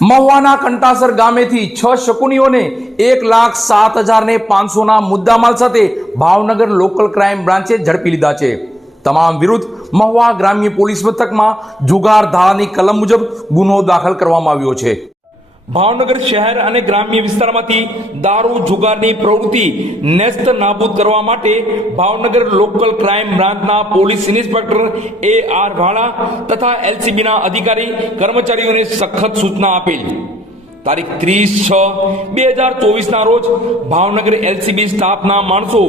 મહુવાના કંટાસર ગામેથી 6 શકુનીઓને 1,07,500ના મુદ્દામાલ સાથે Bhavnagar local crime બ્રાન્ચે ઝડપી લીધા છે। તમામ વિરુદ્ધ મહુવા ગ્રામ્ય પોલીસ મથકમાં જુગાર ધારાની કલમ મુજબ ગુનો દાખલ કરવામાં આવ્યો છે। ભાવનગર શહેર અને ગ્રામ્ય વિસ્તારમાંથી દારૂ જુગારની પ્રવૃત્તિ નેસ્ત નાબૂદ કરવા માટે ભાવનગર લોકલ ક્રાઇમ બ્રાન્ચના પોલીસ ઇન્સ્પેક્ટર AR વાળા તથા LCBના અધિકારી કર્મચારીઓને સખત સૂચના આપેલ। તારીખ 30/6/2024ના રોજ ભાવનગર LCB સ્ટાફના માણસો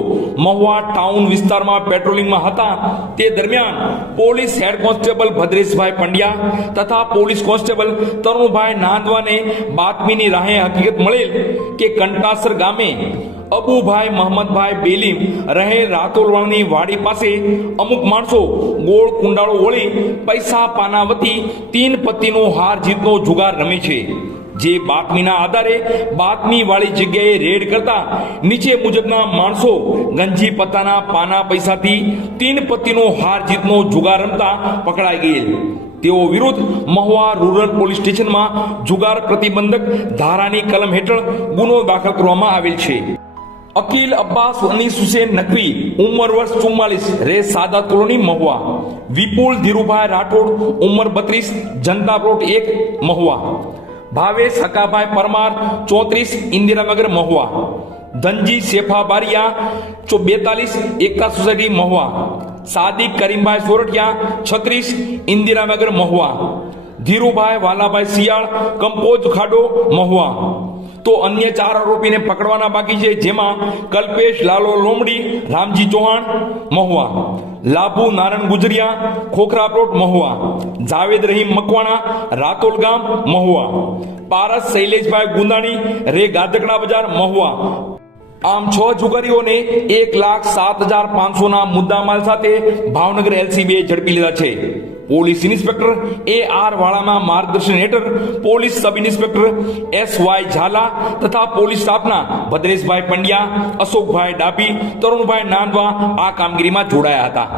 મહુવા ટાઉન વિસ્તારમાં પેટ્રોલિંગમાં હતા। તે દરમિયાન police head constable Bhadreshbhai Pandya તથા પોલીસ કોન્સ્ટેબલ તરુણભાઈ નાંદવાને બાતમીની રાહે હકીકત મળેલ કે કંટાસર ગામે અબુભાઈ મોહમ્મદભાઈ બેલીમ રહે રાતોલવાળની વાડી પાસે અમુક માણસો ગોળ કુંડાળો વળી પૈસા પાનાવતી 3 પત્તીનો હાર જીતનો જુગાર રમે છે। જે બાતમીના આધારે બાતમી વાળી જગ્યાએ રેડ કરતા નીચે મુજબના માણસો ગંજી પત્તાના પાના પૈસાથી 3 પત્તીનો હાર જીતનો જુગાર રમતા પકડાઈ ગયેલ। તેઓ વિરુદ્ધ મહુવા રૂરલ પોલીસ સ્ટેશનમાં જુગાર પ્રતિબંધક ધારાની કલમ હેઠળ ગુનો દાખલ કરવામાં આવેલ છે। અકીલ અબ્બાસ અનીસ હુસેન નકવી ઉંમર વર્ષ 44 રે સાદા કોલોની મહુવા। વિપુલ ધીરુભાઈ રાઠોડ ઉંમર 32 જનતા પ્લોટ 1 મહુવા। ભાવેશ હકાભાઈ પરમાર 34 ઇન્દિરાનગર મહુવા। ધનજી શેફા બારિયા 42 એકતા સોસાયટી મહુવા। સાદિક કરીમભાઈ સોરઠિયા 36 ઇન્દિરાનગર મહુવા। ધીરુભાઈ વાલાભાઈ શિયાળ કંપોજ ખાડો મહુવા। તો અન્ય 4 આરોપીને પકડવાના બાકી છે, જેમાં કલ્પેશ લાલો લોમડી રામજી ચૌહાણ મહુવા, લાભુ નારાયણ ગુજરિયા ખોખરા પ્લોટ મહુવા, જાવેદ રહીમ મકવાણા રાતોલ ગામ મહુવા, પારસ શૈલેષભાઈ ગુંદાણી રે ગાદકડા બજાર મહુવા। આમ 6 જુગારીઓને 1,07,500ના મુદ્દામાલ સાથે ભાવનગર LCB ઝડપી લીધા છે। પોલીસ ઇન્સ્પેક્ટર AR વાળાના માર્ગદર્શન હેઠળ police sub inspector SY Jhala તથા પોલીસ સ્ટાફના ભદ્રેશભાઈ પંડ્યા, અશોકભાઈ ડાભી, તરુણભાઈ નાંદવા આ કામગીરીમાં જોડાયા હતા।